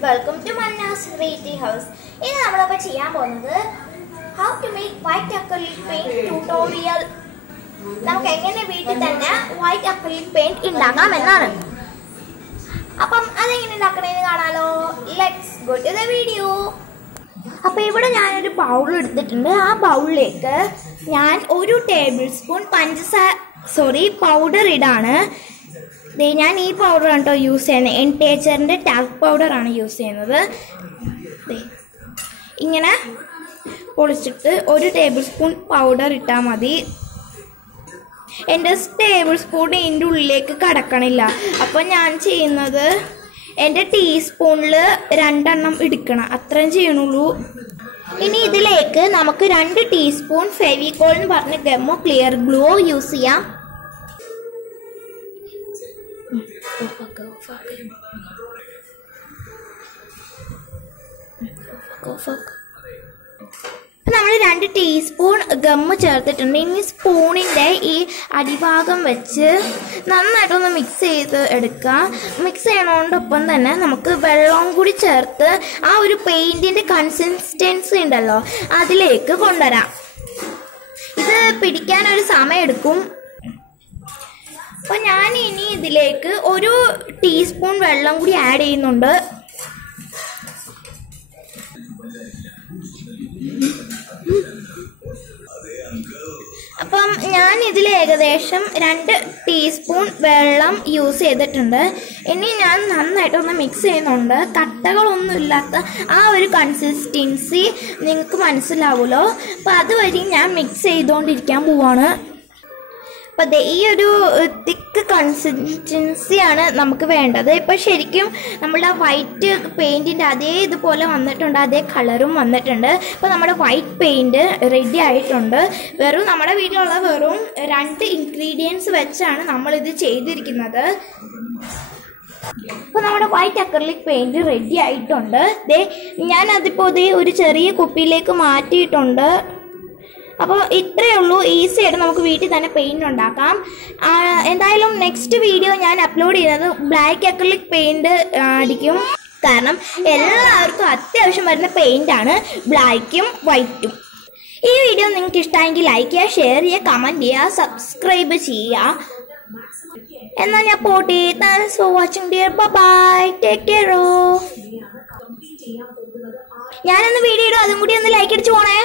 welcome to Manna's Variety House. In our how to make white acrylic paint tutorial. Now white acrylic paint in let's go to the video. Now, I have a bowl. In this bowl, I have 1 tablespoon powder. I use powder talc powder. Use 1 tablespoon powder. And a tablespoon into lake Kadakanilla. Upon Yanchi and a teaspoon random idicana. Atranji Nulu. In the lake, Namaka 2 teaspoon Fevicol and Barnagamo clear glue use ya. Now, 2 teaspoon gum ചേർത്തിട്ടുണ്ട് സ്പൂണിന്റെ ഈ അടിഭാഗം വെച്ച് നന്നായിട്ട് mix ചെയ്ത് എടുക്കുക mix ചെയ്യുന്നതിനോടൊപ്പം തന്നെ നമുക്ക് വെള്ളം കൂടി ചേർത്ത് ആ ഒരു പെയിന്റിന്റെ കൺസിസ്റ്റൻസി ഉണ്ടല്ലോ അതിലേക്ക് കൊണ്ടുവരാം ഇത് പിടിക്കാൻ ഒരു സമയം എടുക്കും അപ്പോൾ ഞാൻ ഇനി ഇതിലേക്ക് 1 ടീസ്പൂൺ വെള്ളം കൂടി ആഡ് ചെയ്യുന്നുണ്ട് അപ്പം ഞാൻ ഇതിൽ ഏകദേശം 2 ടീസ്പൂൺ വെള്ളം യൂസ് ചെയ്തിട്ടുണ്ട് ഇനി ഞാൻ നന്നായിട്ട് ഒന്ന് മിക്സ് ചെയ്യുന്നുണ്ട് കട്ടകളൊന്നും ഇല്ലാത്ത ആ ഒരു കൺസിസ്റ്റൻസി നിങ്ങൾക്ക് മനസ്സിലാവുമല്ലോ അപ്പോൾ അതുവരെ ഞാൻ മിക്സ് ചെയ്തുകൊണ്ടിരിക്കാൻ പോവാണ് അപ്പോൾ ഈ ഒരു തിക്ക് കൺസിസ്റ്റൻസി ആണ് നമുക്ക് വേണ്ടത് ഇപ്പോൾ ശരിക്കും നമ്മുടെ വൈറ്റ് പെയിന്റിന്റെ അതേ ഇതുപോലെ വന്നിട്ടുണ്ട് അതേ കളറും വന്നിട്ടുണ്ട് അപ്പോൾ നമ്മുടെ വൈറ്റ് പെയിന്റ് റെഡി ആയിട്ടുണ്ട് വെറും നമ്മുടെ വീട്ടിലുള്ള വെറും 2 ഇൻഗ്രീഡിയൻസ് വെച്ചാണ് നമ്മൾ ഇത് ചെയ്തിരിക്കുന്നത് അപ്പോൾ നമ്മുടെ വൈറ്റ് അക്രിലിക് പെയിന്റ് റെഡി ആയിട്ടുണ്ട് ഞാൻ അതിപ്പോൾ ഒരു ചെറിയ കുപ്പിയിലേക്ക് മാറ്റിയിട്ടുണ്ട് അപ്പോൾ ഇത്രയേ ഉള്ളൂ ഈസി ആയിട്ട് നമുക്ക് വീട്ടിൽ തന്നെ പെയിന്റ് ഉണ്ടാക്കാം എന്തായാലും നെക്സ്റ്റ് വീഡിയോ ഞാൻ അപ്ലോഡ് ചെയ്യുന്നത് ബ്ലാക്ക് അക്രിലിക് പെയിന്റ് ആയിരിക്കും കാരണം എല്ലാവർക്കും അത്യാവശ്യം വരുന്ന പെയിന്റ് ആണ് ബ്ലാക്കും വൈറ്റും ഈ വീഡിയോ നിങ്ങൾക്ക് ഇഷ്ടമായെങ്കിൽ ലൈക്ക് ചെയ്യുക ഷെയർ ചെയ്യുക കമന്റ് ചെയ്യുക സബ്സ്ക്രൈബ് ചെയ്യുക എന്നാൽ ഞാൻ പോട്ടെ thanks for watching dear bye take care ഞാനൊന്ന് വീഡിയോ ഇടും അതും കൂടി ഒന്ന് ലൈക്ക് അടിച്ചു പോണേ